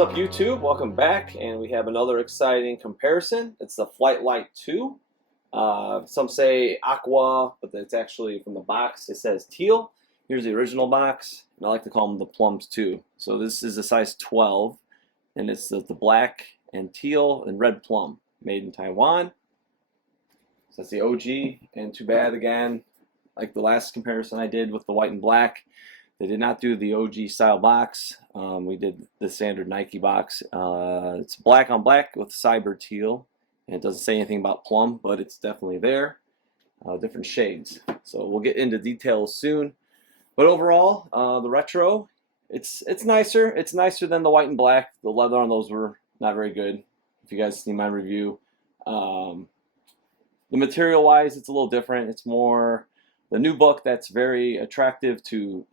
up, YouTube? Welcome back, and we have another exciting comparison. It's the Flight Lite 2. Some say aqua, but it's actually from the box. It says teal. Here's the original box, and I like to call them the plums too. So this is a size 12, and it's the black and teal and red plum, made in Taiwan. So that's the OG, and too bad again, like the last comparison I did with the white and black, they did not do the OG style box. We did the standard Nike box. It's black on black with cyber teal, and it doesn't say anything about plum, but it's definitely there. Different shades. So we'll get into details soon. But overall, the retro, it's nicer. It's nicer than the white and black. The leather on those were not very good. If you guys see my review, the material-wise, it's a little different. It's more the new book that's very attractive to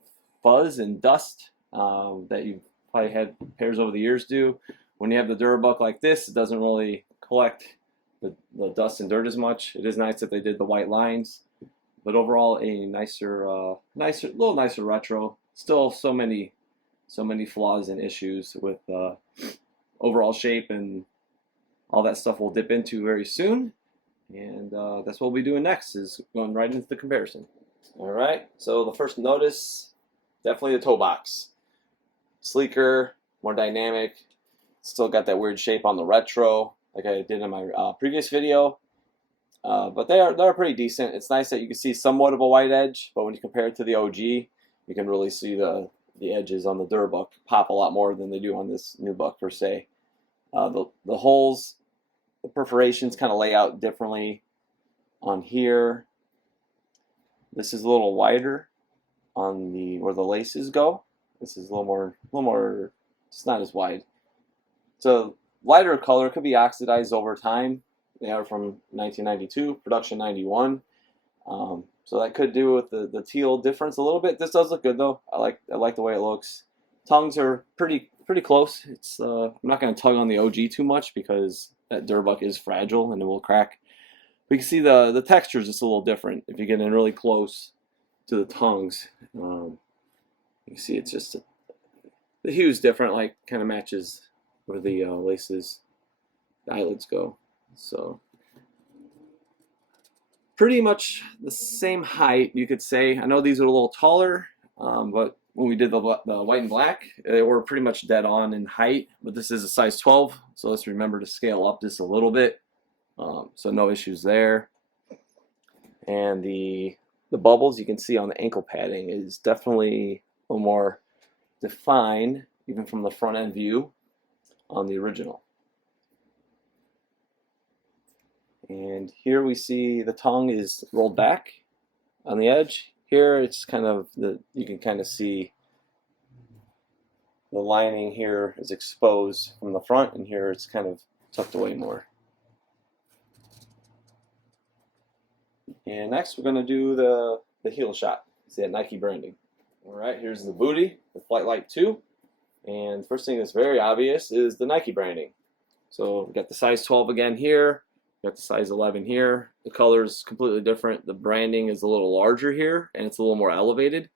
fuzz and dust that you've probably had pairs over the years do. When you have the Durabuck like this, it doesn't really collect the dust and dirt as much. It is nice that they did the white lines, but overall a little nicer retro. Still so many flaws and issues with overall shape and all that stuff we'll dip into very soon. And that's what we'll be doing next, is going right into the comparison. Alright, so the first notice, definitely the toe box. Sleeker, more dynamic, still got that weird shape on the retro, like I did in my previous video. But they're pretty decent. It's nice that you can see somewhat of a white edge, but when you compare it to the OG, you can really see the edges on the Durabuck pop a lot more than they do on this new buck per se. The holes, the perforations kind of lay out differently on here. This is a little wider on where the laces go. This is a little more, it's not as wide. So lighter color, could be oxidized over time. They are from 1992, production 91. So that could do with the teal difference a little bit. This does look good though. I like the way it looks. Tongues are pretty close. It's I'm not going to tug on the OG too much because that Durabuck is fragile and it will crack. We can see the texture is just a little different if you get in really close to the tongues. You can see it's just the hue is different, like kind of matches where the laces, the eyelids go. So pretty much the same height, you could say. I know these are a little taller, but when we did the white and black, they were pretty much dead on in height. But this is a size 12, so let's remember to scale up just a little bit. So no issues there. And the bubbles you can see on the ankle padding is definitely a little more defined, even from the front end view on the original. And here we see the tongue is rolled back on the edge. Here it's kind of you can kind of see the lining here is exposed from the front, and here it's kind of tucked away more. And next we're going to do the heel shot. See that Nike branding. Alright, here's the booty, the Flight Lite 2. And first thing that's very obvious is the Nike branding. So we've got the size 12 again here. We've got the size 11 here. The color is completely different. The branding is a little larger here, and it's a little more elevated.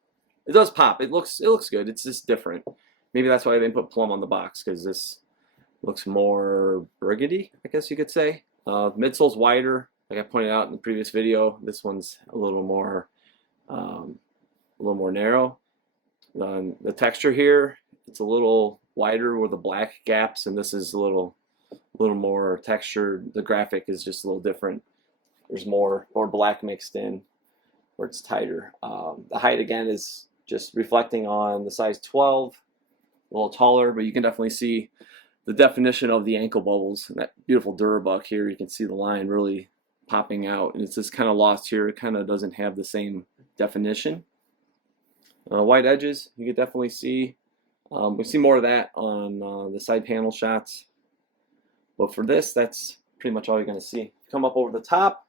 It does pop. It looks good. It's just different. Maybe that's why they didn't put plum on the box, because this looks more burgundy, I guess you could say. The midsole's wider. Like I pointed out in the previous video, this one's a little more narrow. The texture here, it's a little wider with the black gaps, and this is a little more textured. The graphic is just a little different. There's more black mixed in, where it's tighter. The height again is just reflecting on the size 12, a little taller, but you can definitely see the definition of the ankle bubbles. And that beautiful Durabuck here, you can see the line really popping out, and it's just kind of lost here. It kind of doesn't have the same definition. White edges, you can definitely see. We see more of that on the side panel shots. But for this, that's pretty much all you're going to see. Come up over the top.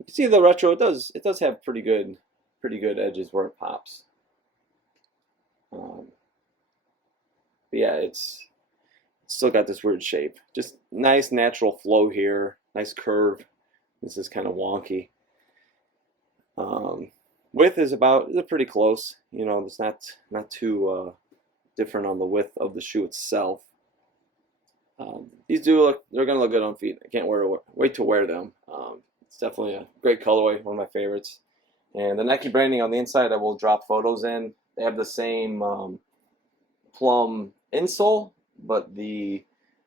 You can see the retro. It does have pretty good edges where it pops. But yeah, it's still got this weird shape. Just nice natural flow here. Nice curve. This is kind of wonky. Width is pretty close. You know, it's not too different on the width of the shoe itself. These do look, they're going to look good on feet. I can't wait to wear them. It's definitely a great colorway, one of my favorites. And the Nike branding on the inside, I will drop photos in. They have the same plum insole, but the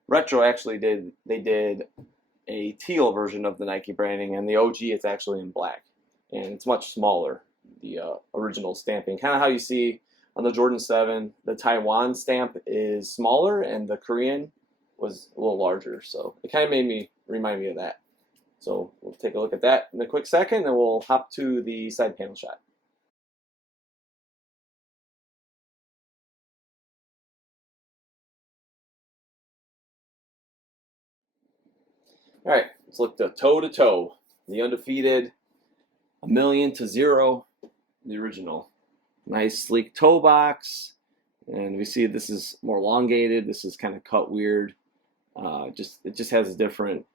retro actually did a teal version of the Nike branding, and the OG it's actually in black, and it's much smaller. The original stamping, kind of how you see on the Jordan 7, the Taiwan stamp is smaller, and the Korean was a little larger. So it kind of remind me of that. So we'll take a look at that in a quick second, and we'll hop to the side panel shot. All right, let's look toe to toe. The undefeated, 1,000,000 to 0, the original. Nice sleek toe box, and we see this is more elongated. This is kind of cut weird. It just has a different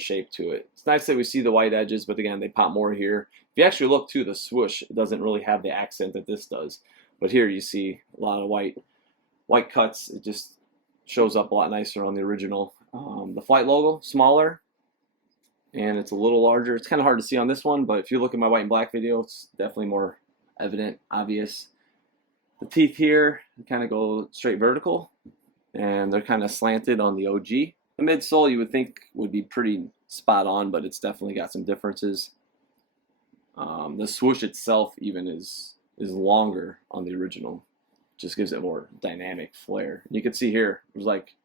shape to it. It's nice that we see the white edges, but again, they pop more here. If you actually look to the swoosh, it doesn't really have the accent that this does. But here you see a lot of white cuts. It just shows up a lot nicer on the original. The Flight logo, smaller, and it's a little larger. It's kind of hard to see on this one, but if you look at my white and black video, it's definitely more evident, obvious. The teeth here kind of go straight vertical, and they're kind of slanted on the OG. The midsole you would think would be pretty spot on, but it's definitely got some differences. The swoosh itself even is longer on the original. Just gives it more dynamic flair. You can see here, there's like,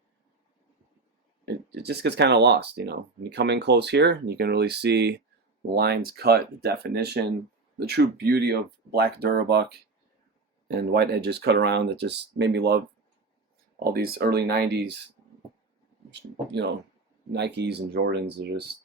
it just gets kind of lost, you know. When you come in close here, you can really see the lines cut, the definition, the true beauty of black Durabuck and white edges cut around. That just made me love all these early 90s, you know, Nikes and Jordans. Are just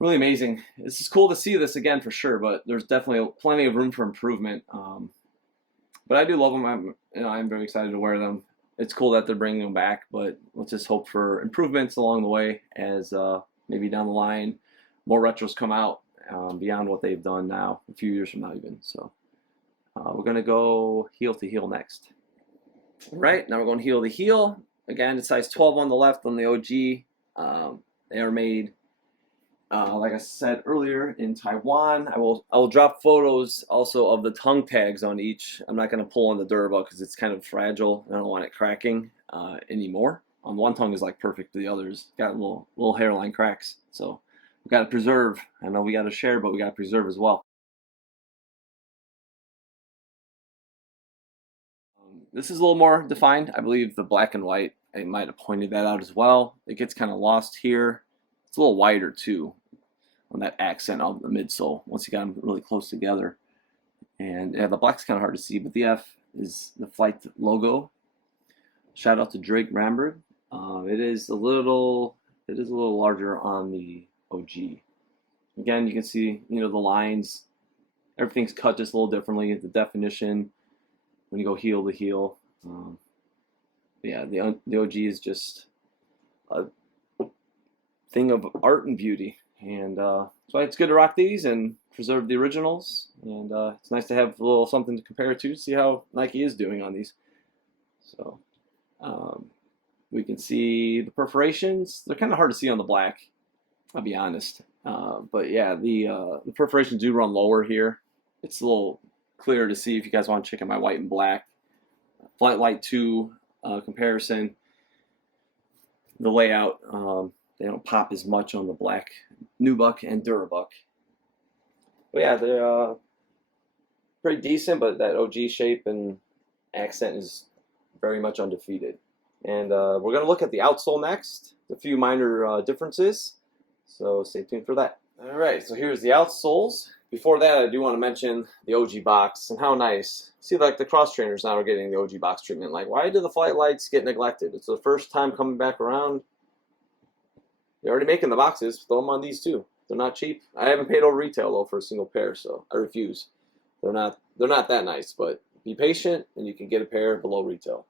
really amazing. This is cool to see this again for sure, but there's definitely plenty of room for improvement. But I do love them. I'm very excited to wear them. It's cool that they're bringing them back, but let's just hope for improvements along the way as maybe down the line more retros come out beyond what they've done now, a few years from now even. So we're going to go heel to heel next. All right, now we're going heel to heel. Again, it's size 12 on the left on the OG. They are made, like I said earlier, in Taiwan. I will drop photos also of the tongue tags on each. I'm not going to pull on the Durabuck because it's kind of fragile. I don't want it cracking anymore. On one tongue is like perfect. The others got little hairline cracks. So we got to preserve. I know we got to share, but we got to preserve as well. This is a little more defined. I believe the black and white, I might have pointed that out as well. It gets kind of lost here. It's a little wider too on that accent of the midsole once you got them really close together. And yeah, the black's kind of hard to see, but the F is the Flight logo. Shout out to Drake Ramberg. It is a little larger on the OG. Again, you can see, you know, the lines, everything's cut just a little differently. The definition when you go heel to heel. Yeah, the OG is just a thing of art and beauty, and that's why it's good to rock these and preserve the originals. And it's nice to have a little something to compare it to, see how Nike is doing on these. So we can see the perforations. They're kind of hard to see on the black, I'll be honest. But yeah, the perforations do run lower here. It's a little clearer to see if you guys want to check out my white and black Flight Lite 2 comparison. The layout, they don't pop as much on the black Nubuck and Durabuck. But yeah, they're pretty decent, but that OG shape and accent is very much undefeated. And we're going to look at the outsole next, a few minor differences, so stay tuned for that. Alright, so here's the outsoles. Before that, I do want to mention the OG box and how nice. See, like the cross trainers now are getting the OG box treatment. Like, why do the Flight Lites get neglected? It's the first time coming back around. They're already making the boxes. Throw them on these too. They're not cheap. I haven't paid over retail though for a single pair, so I refuse. They're not that nice, but be patient and you can get a pair below retail.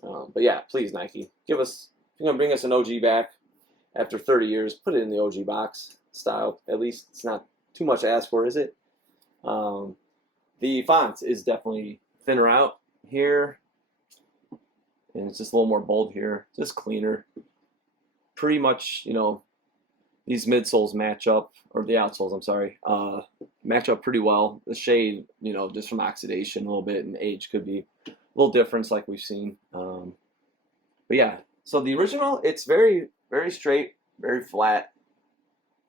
But yeah, please Nike, give us, if you're gonna bring us an OG back after 30 years, put it in the OG box style. At least it's not too much to ask for, is it? The font is definitely thinner out here. and it's just a little more bold here, just cleaner. Pretty much, you know, these midsoles match up, or the outsoles, I'm sorry, match up pretty well. The shade, you know, just from oxidation a little bit and age could be a little difference like we've seen. But yeah, so the original, it's very, very straight, very flat,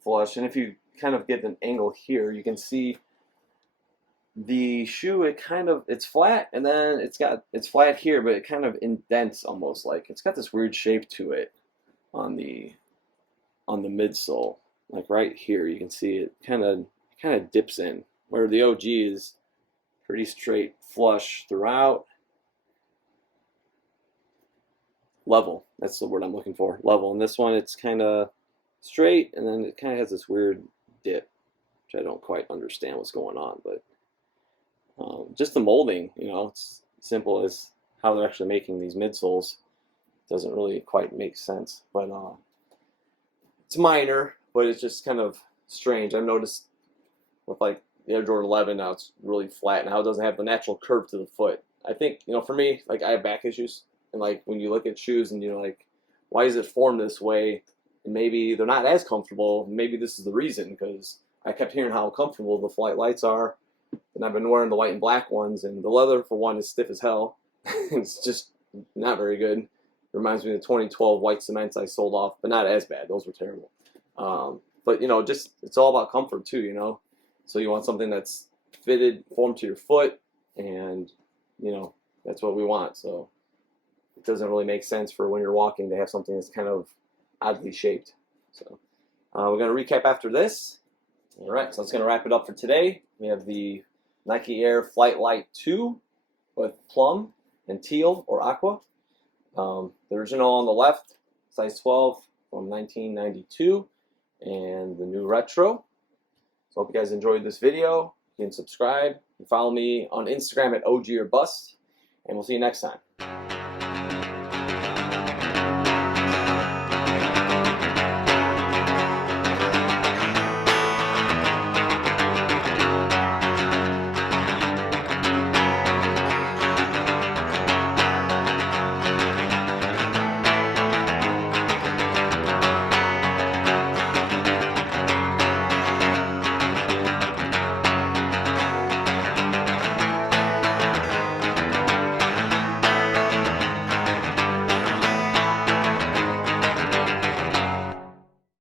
flush. And if you kind of get an angle here, you can see the shoe, it's flat, and then it's flat here, but it kind of indents almost, like it's got this weird shape to it on the midsole. Like right here, you can see it kind of dips in, where the OG is pretty straight, flush throughout. Level, that's the word I'm looking for, level. And this one, it's kind of straight, and then it kind of has this weird dip, which I don't quite understand what's going on. But just the molding, you know, it's simple as how they're actually making these midsoles. Doesn't really quite make sense, but it's minor, but it's just kind of strange. I've noticed with like the Air Jordan 11 now, it's really flat, and how it doesn't have the natural curve to the foot. I think, you know, for me, like I have back issues, and like when you look at shoes and you're like, why is it formed this way? And maybe they're not as comfortable. Maybe this is the reason, because I kept hearing how comfortable the Flight Lites are, and I've been wearing the white and black ones, and the leather, for one, is stiff as hell. It's just not very good. Reminds me of the 2012 white cements I sold off, but not as bad. Those were terrible. But you know, just it's all about comfort too, you know. So you want something that's fitted, formed to your foot, and you know that's what we want. So it doesn't really make sense for when you're walking to have something that's kind of oddly shaped. So we're going to recap after this. All right, so that's going to wrap it up for today. We have the Nike Air Flight Lite 2 with plum and teal or aqua. The original on the left, size 12 from 1992, and the new retro. So hope you guys enjoyed this video. You can subscribe and follow me on Instagram at OG or Bust, and we'll see you next time.